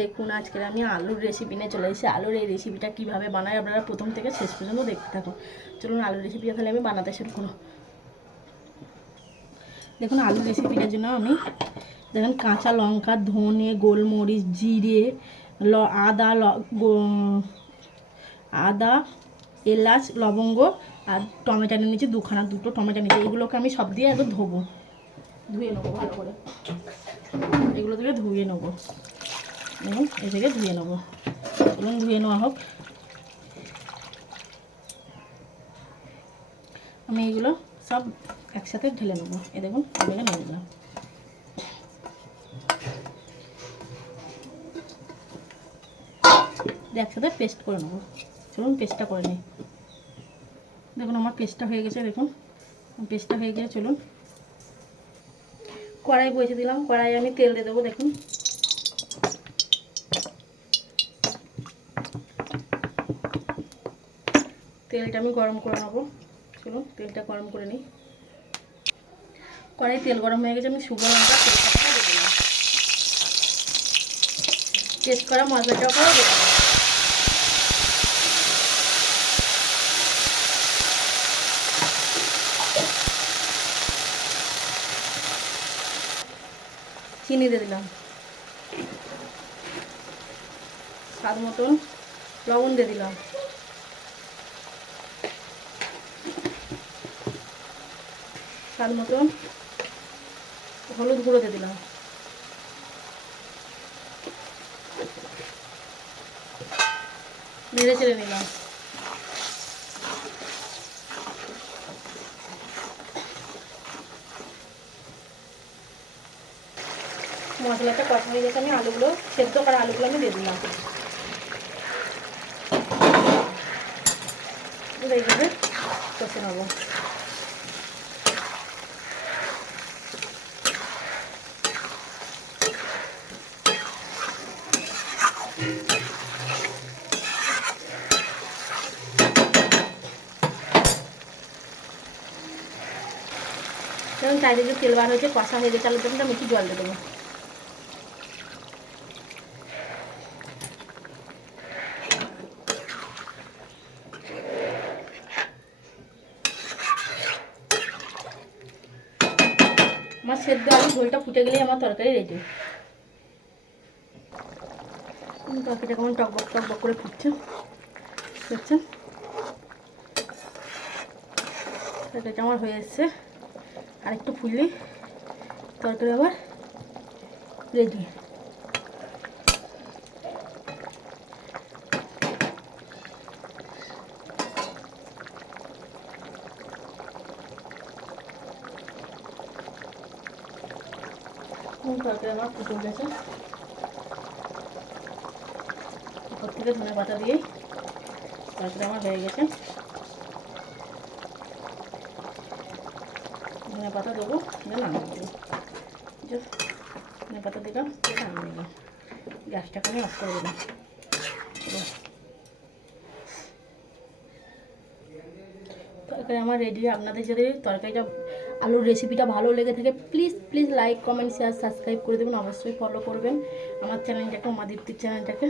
দেখুন, আজকের আমি আলুর রেসিপি নিয়ে চলে এসেছি। আলুর এই রেসিপিটা কীভাবে বানাই আপনারা প্রথম থেকে শেষ পর্যন্ত দেখতে থাকুন। চলুন, আলুর রেসিপিটা তাহলে আমি বানাতে শুরু দেখুন, আলুর রেসিপিটার জন্য আমি দেখুন, কাঁচা লঙ্কা, ধনে, গোলমরিচ, জিরে, ল, আদা ল আদা, এলাচ, লবঙ্গ আর টমেটো নিয়েছি দুখানা, দুটো টমেটো নিয়েছি এগুলোকে আমি সব দিয়ে একবার ধোবো। ধুয়ে নেব ভালো করে। এগুলো থেকে ধুয়ে নেব। দেখুন এ থেকে ধুয়ে নেব। চলুন ধুয়ে নেওয়া হোক। আমি এগুলো সব একসাথে ঢেলে নেব। এ দেখুন এগুলো নিয়ে নিলাম। একসাথে পেস্ট করে নেব। চলুন, পেস্টটা করে নিই। দেখুন, আমার পেস্টটা হয়ে গেছে, দেখুন। পেস্টটা হয়ে গেছে চলুন। কড়াই বসে দিলাম। কড়াই আমি তেল দিয়ে দেবো, দেখুন। তেলটা আমি গরম করে নেব। চলুন, তেলটা গরম করে নিই। কড়াই তেল গরম হয়ে গেছে, আমি শুকনো লঙ্কা তেজপাতা দিয়ে দিলাম। টেস্ট করা মশলাটাও করে দিয়ে দিলাম চিনি দিয়ে দিলাম। স্বাদ মতন লবণ দিয়ে দিলাম। স্বাদ মতন হলুদ গুঁড়ো দিয়ে দিলাম। নেড়ে চেড়ে নিলাম। মশলাটা কষা হয়ে গেছে, আমি আলুগুলো সেদ্ধ করা আলুগুলো আমি দিয়ে দিলাম। এইভাবে কষে নেব। যেমন চারিদিকে তেল বার হয়েছে, কষা হয়ে গেছে, আলুর জন্য আমি একটু জল দিয়ে দেবো। আমার সেদ্ধ আলু ঝোলটা ফুটে গেলেই আমার তরকারি রেডি তরকারিটা কেমন টকবক টকবক করে ফুটছে, দেখছেন? আমার হয়ে এসছে। আর একটু ফুললি। তরকারি আবার রেডি। তরকারি আমার ফুটে গেছে। উপর থেকে ধনে পাতা দিয়েই তরকারি আমার হয়ে গেছে। ধনে পাতা দেবো দিয়ে ধনে পাতা দিলাম দিয়ে নামিয়ে দিলাম গ্যাসটাকে আমি অফ করে দিলাম। তরকারি আমার রেডি আপনাদের যদি তরকারিটা, আলুর রেসিপিটা ভালো লেগে থাকে please please like comment share subscribe করে দেবেন। অবশ্যই ফলো করবেন। আমার চ্যানেলটাকে উমাদীপ্তির চ্যানেলটাকে